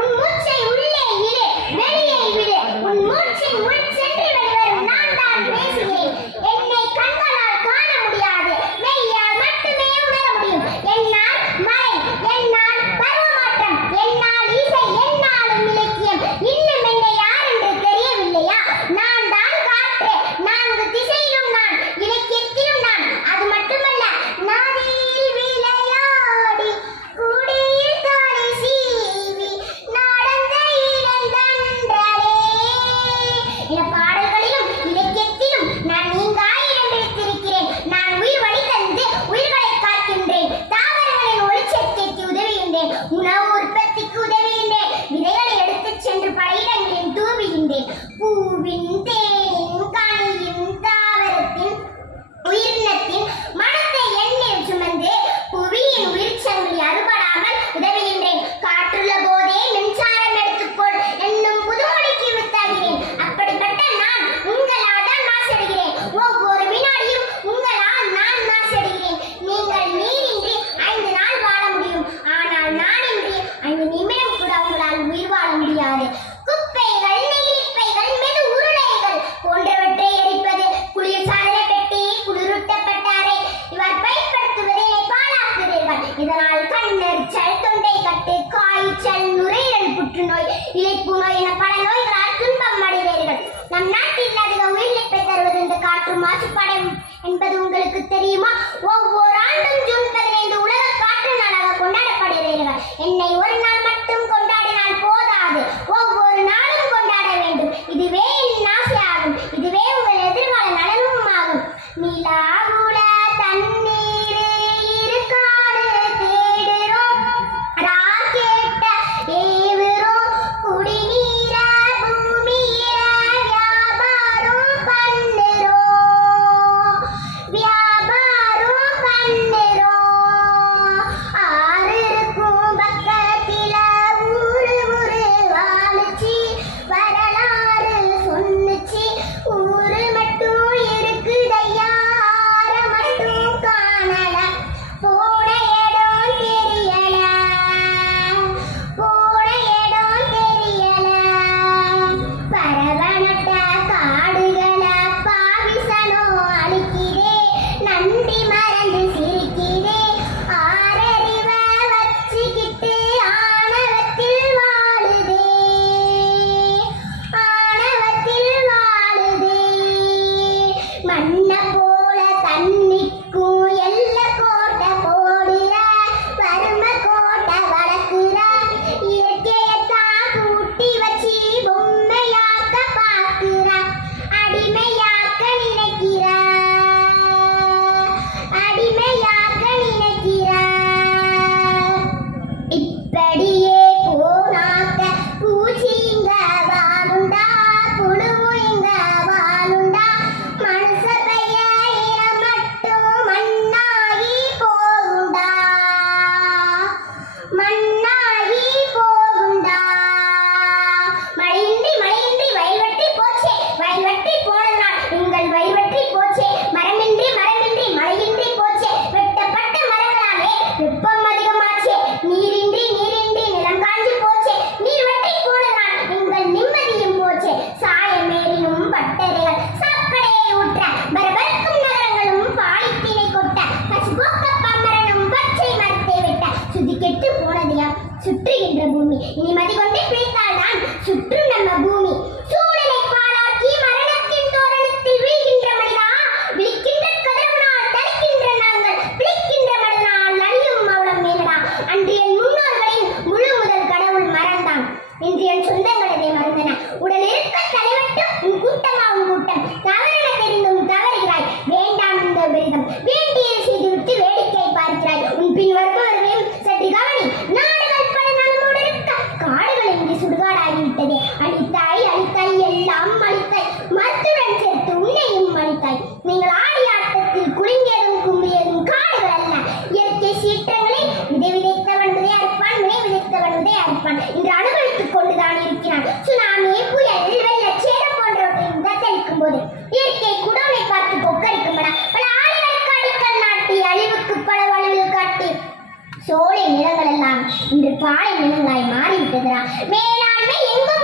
உன் மூச்சை உள்ளே இடு, வெளியே விடு. உன் மூச்சின் உள் சென்று வெளிவரும் நான் தான் பேசுகிறேன். என்னை கண்களால் காண முடியாது, மெய்யால் மட்டுமே உணர முடியும். என்னால் மழை, என்னால் பருவமாற்றம், என்னால் இசை, என்னாலும் இலக்கியம். இன்னும் என்னை யார் என்று தெரியவில்லையா? நான் தான் காற்று, நான்கு திசையிலும் நான், இலக்கியத்திலும் நான். அது மட்டுமல்ல, நாதியில் விளையாடி குடியில் தாலி சீவி நடந்த இளந்தன்றலே. இந்த பாடல்களிலும் இலக்கியத்திலும் நான் நீங்கா இடம் பிடித்திருக்கிறேன். நான் உயிர் வழி தந்து உயிர்களை காக்கின்றேன். தாவரங்களின் ஒளிச்சேர்க்கைக்கு உதவுகின்றேன், உணவு உற்பத்திக்கு உதவுகின்றேன், விதைகளை எடுத்துச் சென்று பல இடங்களில் தூவுகின்றேன். பூவின், தேனின், கனியின், தாவரத்தின், உயிரினத்தின் மனத்தை எண்ணில் சுமந்து புவியின் உயிர் சங்கிலி அறுபடாமல் உதவுகின்றேன். காற்றுள்ள போதே மின்சாரம் எடுத்துக்கொள் என்னும் புதுமொழிக்கு வித்தாகிறேன். அப்படிப்பட்ட நான் உங்களால் தான் மாசடைகிறேன். ஒவ்வொரு வினாடியும் உங்களால் நான் மாசடைகிறேன். நீங்கள் நீரின்றி 5 நாள் வாழ முடியும், ஆனால் நானின்றி 5 நிமிடம் கூட உங்களால் உயிர் வாழ முடியாது. குப்பைகள், நெகிழிப்பைகள், மெது உருளைகள் போன்றவற்றை எரிப்பது, குளிர்சாதன பெட்டி, குளிரூட்டப்பட்ட அறை இவர் பயன்படுத்துவதை பாழாக்குகிறீர்கள். இதனால் கண்ணெரிச்சல், தொண்டை கட்டு, காய்ச்சல், நுரையீரல் புற்றுநோய், இலைப்பு நோய் என பல நோய்களால் துன்பம் அடைவீர்கள். நம் நாட்டில் அதிக உயிரிழப்பை தருவது இந்த காற்று மாசுபாடு என்பது உங்களுக்கு தெரியுமா? ஒவ்வொரு ஆண்டும் ஜூன் 15 உலக காற்று நாளாக கொண்டாடப்படுகிறீர்கள். என்னை ஒரு நாள் மட்டும் கொண்டாடினால் போதாது, ஒவ்வொரு நாளும் கொண்டாட வேண்டும். இதுவே என் ஆசையாகும், இதுவே உங்கள் எதிர்கால நலனும் ஆகும். நிலாவுல தண்ணீர் இருக்காடு தேடுறோம், ராக்கெட்ட ஏவுறோம், குடிநீர பூமியில வியாபாரம் பண்ணுறோம், வியாபாரம் பண்ணுறோம். ஆறு இருக்கும் பக்கத்தில ஊரு வாழுச்சு, வரலாறு சொன்னுச்சு. ஊரு மட்டும் இருக்குதையா, ஆற மட்டும் காணல. போன இடம் தெரியல, போன இடம் தெரியல. பரவனட்ட காடுகளை பாவிசனம் அழிக்கிறே, நன்றி மறந்து சிரிக்கிறே. ஆறறிவ வச்சுக்கிட்டு ஆணவத்தில் வாழுதே, ஆணவத்தில் வாழுதே. மண்ணை போல தண்ணிக்கும் எல்ல கோட்டை போடுற, வறுமை கோட்டை வளர்க்குற. இயற்கையத்தான் கூட்டி வச்சு பொம்மையாக்க பார்க்குற, அடிமையாக்க நினைக்கிற, அடிமையாக்க நினைக்கிற. இப்படியே போனாக்க பூச்சி இங்க வாழுண்டா, புழுவு இங்க வாழுண்டா. மனுஷ பெயர் மட்டும் மண்ணாகி போகுண்டா, மண்ணாகி போகுண்டா. மழையின்றி மழையின்றி வயல் வற்றி போச்சே, வயல் வற்றி போனதனால் உங்கள் வயல் வற்றி போச்சே. மரமின்றி மரமின்றி மழையின்றி போச்சே, வெட்டப்பட்ட மரங்களாலே வெப்பம் அதிகமாச்சே. நீரின்றி நீரின்றி நிலம் காஞ்சி போச்சே, நீர் வற்றி போனதனால் உங்கள் நிம்மதியும் போச்சே. சாயமேறியும் பட்டறைகள் சாக்கடையை ஊற்ற, பரபரக்கும் நகரங்களும் பாலித்தீனை கொட்ட, பசுபோக்க பம்மரனும் பச்சை மரத்தை வெட்ட. சுத்தி கெட்டு போனதையா சுற்றுகின்ற பூமி, இனி மதி கொண்டே பிழைத்தால்தான் சுற்றும் நம்ம பூமி. சூழலை பாழாக்கி மரணத்தின் தோரணத்தில் வீழ்கின்ற மனிதா, விழிக்கின்ற கதிரவனால் தரிக்கின்ற நாங்கள், பிழைக்கின்ற மனிதனால் அழியும் அவலம் மேலடா. அன்று என் முன்னோர்களின் முழு முதல் கடவுள் மறந்தான், இன்று என் சொந்தங்கள் அதை மறந்தன. உடல் இருக்க தலைவட்டும் உன் கூட்டமா உன் கூட்டம், தவறென தெரிந்தும் தவறுகிறாய். வேண்டாம் இந்த விரதம், வேண்டியதை செய்துவிட்டு வேடிக்கை பார்க்கிறாய். உன் பின் வருபவர்களையும் சற்று கவனி. நாடுகள் பல நலமோடு இருக்க காடுகள் இன்று சுடுகாடாகிவிட்டதே. அழித்தாய் அழித்தாய் எல்லாம் அழித்தாய், மருத்துவன் சேர்த்து உன்னையும் அழித்தாய். நீங்கள் ஆடி ஆட்டத்தில் குலுங்கியதும் கும்பியதும் காடுகள் அல்ல, இயற்கை சீற்றங்களை விதை விதைத்தவன் விதை அறுப்பான், வினை விதைத்தவன் விதை அறுப்பான். இன்று அனுபவித்துக் கொண்டுதான் இருக்கிறான். சுனாமி, புயல், வெள்ளச்சேதம் போன்றவற்றை தத்தளிக்கும் போது இயற்கை குடோனை பார்த்து கொக்கரிக்கும்பட பல ஆயிரக்கணக்கான நாட்டி அழிவுக்கு பல வழிகள் காட்டி சோலை நிலங்கள் எல்லாம் இன்று பாலை நிலங்களாய் மாறிவிட்டதுடா. மேலாண்மை எங்கோ